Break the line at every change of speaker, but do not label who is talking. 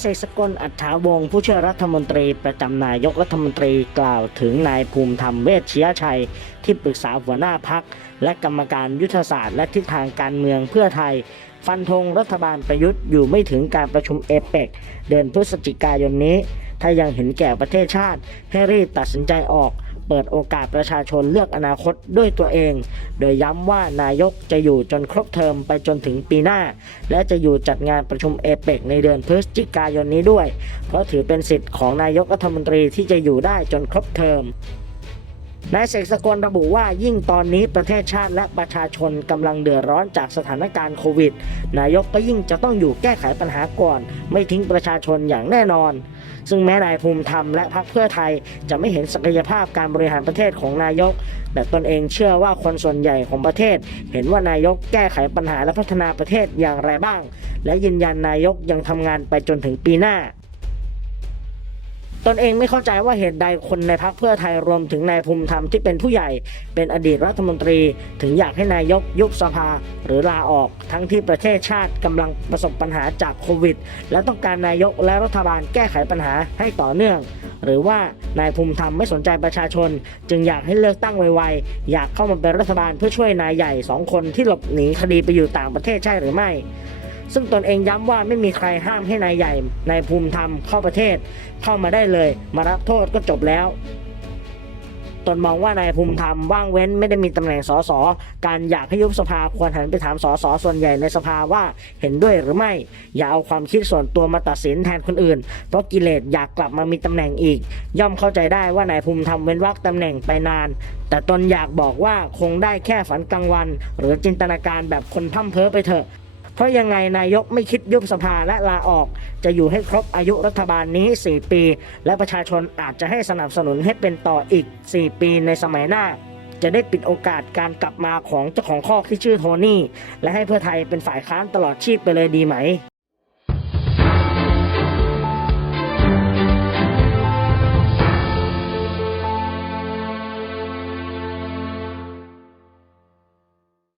เสกกลอัฏฐาวงผู้ช่วยรัฐมนตรีประจำนายกรัฐมนตรีกล่าวถึงนายภูมิธรรมเวชชยชัย ที่ปรึกษาหัวหน้าพัก และกรรมการยุทธศาสตร์และทิศทางการเมืองเพื่อไทย ฟันธงรัฐบาลประยุทธ์อยู่ไม่ถึงการประชุมเอเปกเดือนพฤศจิกายนนี้ ถ้ายังเห็นแก่ประเทศชาติให้รีบตัดสินใจออก เปิดโอกาสประชาชนเลือกอนาคตด้วยตัวเอง โดยย้ำว่านายกจะอยู่จนครบเทอมไปจนถึงปีหน้า และจะอยู่จัดงานประชุมเอเปกในเดือนพฤศจิกายนนี้ด้วย เพราะถือเป็นสิทธิ์ของนายกรัฐมนตรีที่จะอยู่ได้จนครบเทอม นายเสกสกลระบุว่ายิ่งตอนนี้ประเทศชาติและประชาชนกำลังเดือดร้อนจากสถานการณ์โควิด นายกก็ยิ่งจะต้องอยู่แก้ไขปัญหาก่อน ไม่ทิ้งประชาชนอย่างแน่นอน ซึ่งแม้นายภูมิธรรมและพรรคเพื่อไทยจะไม่เห็นศักยภาพการบริหารประเทศของนายก แต่ตนเองเชื่อว่าคนส่วนใหญ่ของประเทศ เห็นว่านายกแก้ไขปัญหาและพัฒนาประเทศอย่างไรบ้าง และยืนยันนายกยังทำงานไปจนถึงปีหน้า ตนเองไม่เข้าใจว่าเหตุใดคนในพรรคเพื่อไทยรวมถึงนายภูมิธรรมที่เป็นผู้ใหญ่ เป็นอดีตรัฐมนตรี ถึงอยากให้นายกยุบสภาหรือลาออก ทั้งที่ประเทศชาติกำลังประสบปัญหาจากโควิด และต้องการนายกและรัฐบาลแก้ไขปัญหาให้ต่อเนื่อง หรือว่านายภูมิธรรมไม่สนใจประชาชน จึงอยากให้เลือกตั้งไวๆอยากเข้ามาเป็นรัฐบาลเพื่อช่วยนายใหญ่สองคนที่หลบหนีคดีไปอยู่ต่างประเทศใช่หรือไม่ ซึ่งตนเองย้ำว่าไม่มีใครห้ามให้นายใหญ่นายภูมิธรรมเข้าประเทศ เข้ามาได้เลย มารับโทษก็จบแล้ว ตนมองว่านายภูมิธรรมว่างเว้นไม่ได้มีตำแหน่งสสการอยากให้ยุบสภาควรหันไปถามสสส่วนใหญ่ในสภาว่าเห็นด้วยหรือไม่ อย่าเอาความคิดส่วนตัวมาตัดสินแทนคนอื่น เพราะกิเลสอยากกลับมามีตำแหน่งอีก ย่อมเข้าใจได้ว่านายภูมิธรรมเว้นวรรคตำแหน่งไปนานแต่ตนอยากบอกว่าคงได้แค่ฝันกลางวัน หรือจินตนาการแบบคนพร่ำเพ้อไปเถอะ เพราะยังไงนายกไม่คิดยุบสภาและลาออก จะอยู่ให้ครบอายุรัฐบาลนี้ 4 ปี และประชาชนอาจจะให้สนับสนุนให้เป็นต่ออีก 4 ปีในสมัยหน้า จะได้ปิดโอกาสการกลับมาของเจ้าของข้อกที่ชื่อโทนี่ และให้เพื่อไทยเป็นฝ่ายค้านตลอดชีพไปเลยดีไหม